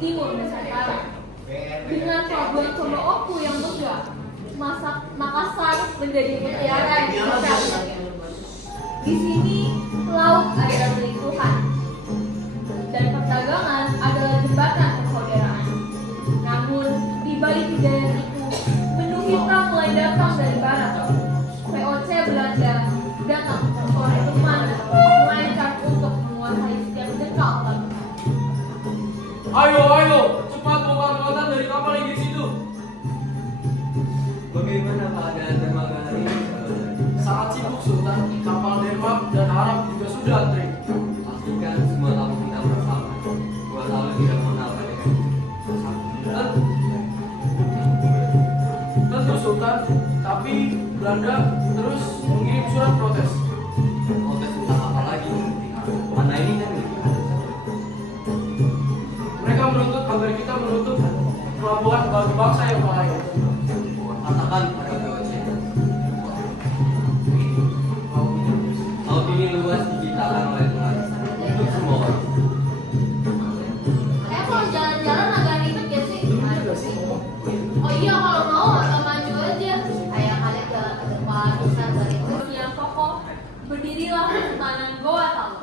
timur Nusantara. Dengan pelabuhan Coba-Oku yang megah, Makassar menjadi mutiara yang indah. Di sini laut adalah milik Tuhan dan perdagangan adalah jembatan persaudaraan. Namun di balik kejayaan itu, menu hitam mulai datang dari barat. VOC Belanda datang sore teman melainkan untuk menguasai setiap jengkal lautan. Ayo, cepat bongkar muatan dari kapal Inggris itu. Bagaimana keadaan dermaga hari ini? Sangat sibuk Sultan, kapal Denmark dan Arab juga sudah antri. Pastikan semua tamu kita bersama. Dua tahun tidak mengenal pada Tentu Sultan, tapi Belanda terus mengirim surat protes. protes tentang apa lagi? Mana ini kan? Mereka menuntut agar kita menutup pelabuhan bagi bangsa yang lain. Katakan pada VOC. Laut ini luas diciptakan oleh Tuhan untuk semua orang. Kalau jalan-jalan agak ribet ya sih? Oh iya, kalau mau maju aja. Kayak kalian jalan ke depan, besar dari itu. Yang kokoh, berdirilah Kesultanan Goa Talo,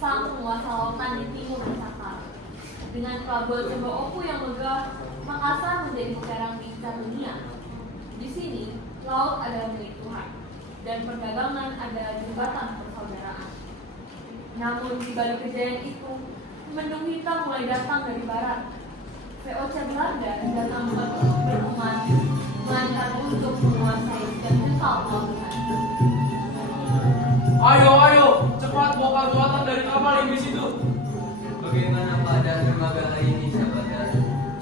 sang penguasa lautan di timur Nusantara. Dengan pelabuhan Coba-Oku yang megah, Makassar menjadi sekarang diincar dunia. Di sini, laut adalah milik Tuhan dan perdagangan adalah jembatan persaudaraan. Namun di balik kejayaan itu, menu hitam mulai datang dari barat. VOC Belanda datang bukan untuk berteman, melainkan untuk menguasai setiap jengkal lautan. Ayo, cepat bongkar muatan dari kapal Inggris itu. Bagaimana keadaan dermaga hari ini, sahabat?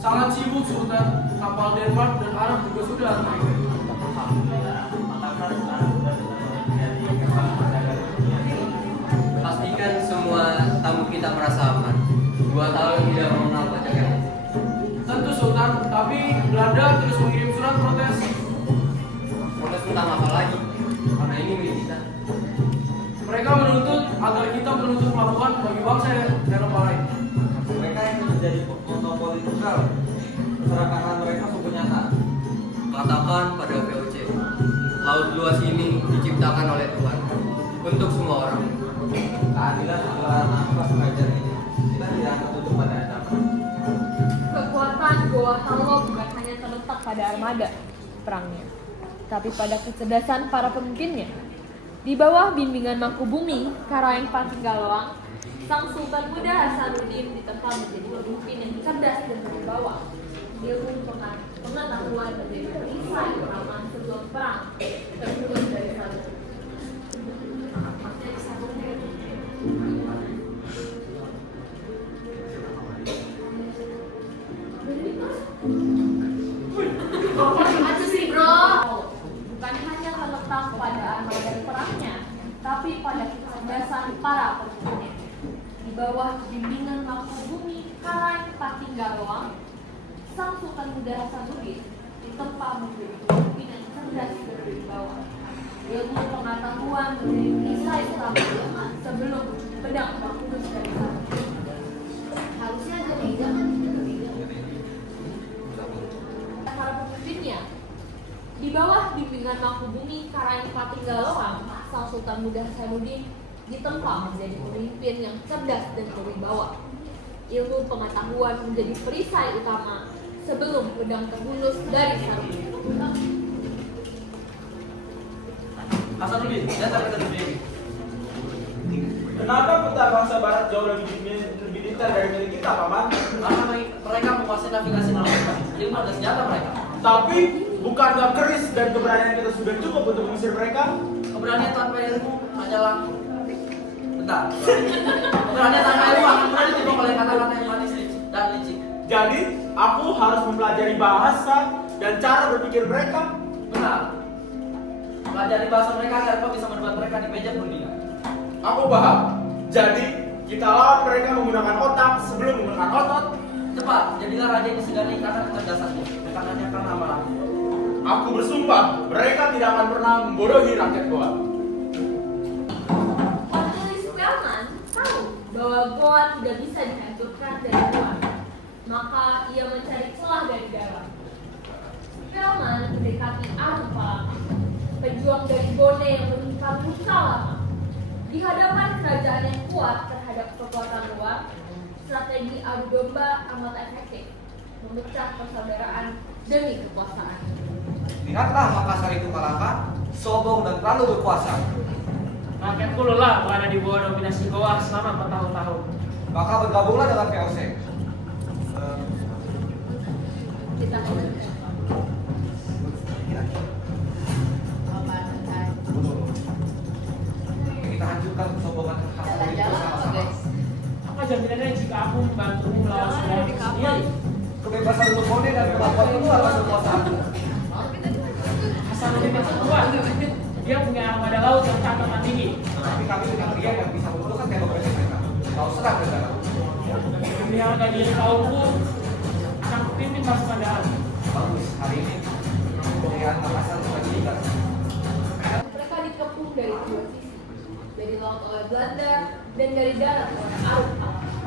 Sangat sibuk Sultan, kapal Denmark dan Arab juga sudah antri. Pastikan semua tamu kita merasa aman. 2 tahun tidak mengenal pajakan. Tentu Sultan, tapi Belanda terus mengirim surat protes. Protes tentang apa lagi? Karena ini milik kita. Mereka menuntut agar kita menutup pelabuhan bagi bangsa Eropa lain. Mereka yang menjadi monopoli tunggal, keserakahan mereka sungguh nyata. Katakan pada VOC, laut luas ini diciptakan oleh Tuhan untuk semua orang. Keadilan adalah nafas pelajar ini. Kita tidak akan tutup pada ancaman. Kekuatan Goa Talo bukan hanya terletak pada armada perangnya, tapi pada kecerdasan para pemimpinnya. Di bawah bimbingan Mangkubumi, Karaeng Patinggaloang, sang Sultan Muda Hasanuddin ditempa menjadi pemimpin yang cerdas dan berwibawa. Ilmu pengetahuan menjadi perisai utama sebelum perang tertulis dari sana. Aja sih bro. Bukan hanya terletak pada armada perangnya, tapi pada kecerdasan para pemimpinnya. Di bawah bimbingan Mangkubumi, Karaeng Patinggaloang, sang Sultan Muda Hasanuddin ditempa menjadi pemimpin yang cerdas dan berwibawa. Ilmu pengetahuan menjadi perisai utama sebelum pedang terhunus dari sana. Harusnya ada tiga kan? Para pemimpinnya. Di bawah bimbingan Mangkubumi, Karaeng Patinggaloang, sang Sultan Muda Hasanuddin ditempa menjadi pemimpin yang cerdas dan berwibawa. Ilmu pengetahuan menjadi perisai utama sebelum pedang terhunus dari sarung. Hasanuddin, datang ke negeri. Kenapa peta bangsa Barat jauh lebih detail dari milik kita, Paman? Karena mereka menguasai navigasi lautan, ilmu dan senjata mereka. Tapi bukankah keris dan keberanian kita sudah cukup untuk mengusir mereka? Keberanian tanpa ilmu hanyalah bentar. Keberanian tanpa ilmu akan mudah ditimbang oleh kata-kata yang manis dan licik. Jadi, aku harus mempelajari bahasa dan cara berpikir mereka. Benar. Pelajari bahasa mereka agar kau bisa membuat mereka di meja perundingan. Aku paham. Jadi, kita lawan mereka menggunakan otak sebelum menggunakan otot. Cepat, jadilah raja yang disegani karena kecerdasanmu, bukan hanya karena amalanmu. Aku bersumpah, mereka tidak akan pernah membodohi rakyat Goa. Patrice Spellman tahu bahwa Goa tidak bisa dihancurkan dari luar, maka ia mencari celah dari dalam. Velman mendekati Adu Palaka, pejuang dari Bone yang menyimpan luka lama. Di hadapan kerajaan yang kuat terhadap kekuatan luar, strategi adu domba amat efektif, memecah persaudaraan demi kekuasaan. Lihatlah Makassar itu Palaka, sombong dan terlalu berkuasa. Rakyatku lelah berada di bawah dominasi Goa selama bertahun-tahun. Maka bergabunglah dengan VOC. Kita Kita hancurkan kesombongan Makassar itu bersama-sama. Apa jaminannya jika aku membantumu melawan saudaraku sendiri? Kebebasan untuk Bone dan kemampuan itu adalah kekuasaanmu. Hasanuddin yang kuat. Dia punya armada laut yang tak tepat tinggi. Tapi kami punya pilihan yang bisa menundukkan tembok benteng mereka. Kau serang ke dalam. Demi harga diri kaumku, akan kupimpin pasukan darat. Bagus, hari ini pemilihan Makassar sudah diikat. Mereka dikepung dari dua sisi, dari laut oleh Belanda dan dari darat oleh Arab Palaka,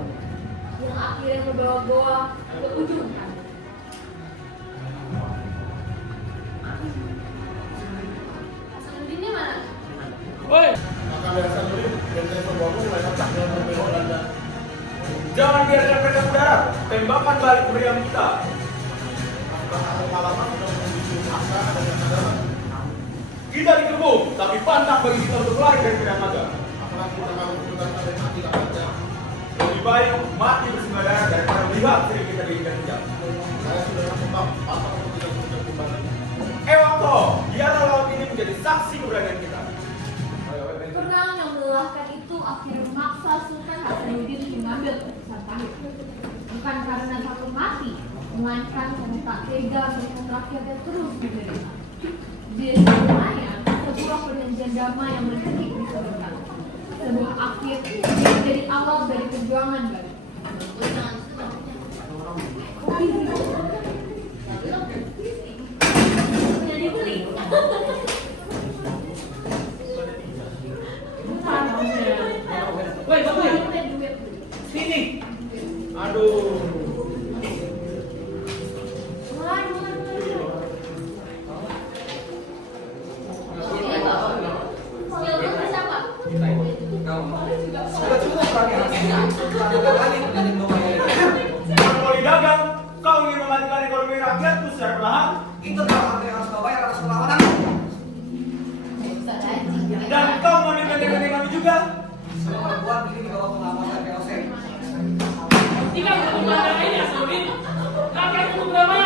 yang akhirnya membawa Goa ke ujung kami. Hasanuddinnya mana? Woi, Maka dari Hasanuddin benteng pembangun mulai pecah dengan berbelok Belanda. Jangan biarkan mereka mendarat, tembakan balik meriam kita. Kita dikepung, tapi pantang bagi kita untuk lari dari pedang naga. Lebih baik mati bersimbah darah daripada melihat diri kita diinjak-injak. Ewakto, biarlah laut ini menjadi saksi keberanian kita. Perang yang melelahkan itu akhirnya memaksa Sultan Hasanuddin mengambil keputusan pahit. Bukan karena takut mati, melainkan karena tak tega melihat rakyatnya terus menderita. Di sebenarnya sebuah perjanjian damai yang berhenti disebutkan. Sebuah akhir menjadi awal dari perjuangan baru. Punya dibeli. woi, sini. Aduh. Sudah cukup rakyat. Lanjutkan lagi menjadi domba milik. Monopoli dagang, kau ingin mematikan ekonomi rakyatku secara perlahan, Itu adalah harga yang harus kau bayar atas perlawananmu. dan kau mengambil benteng-benteng kami juga. Semua perempuan ini di bawah pengawasan VOC. Jika berkembang ini Hasanuddin, rakyatku berdamai.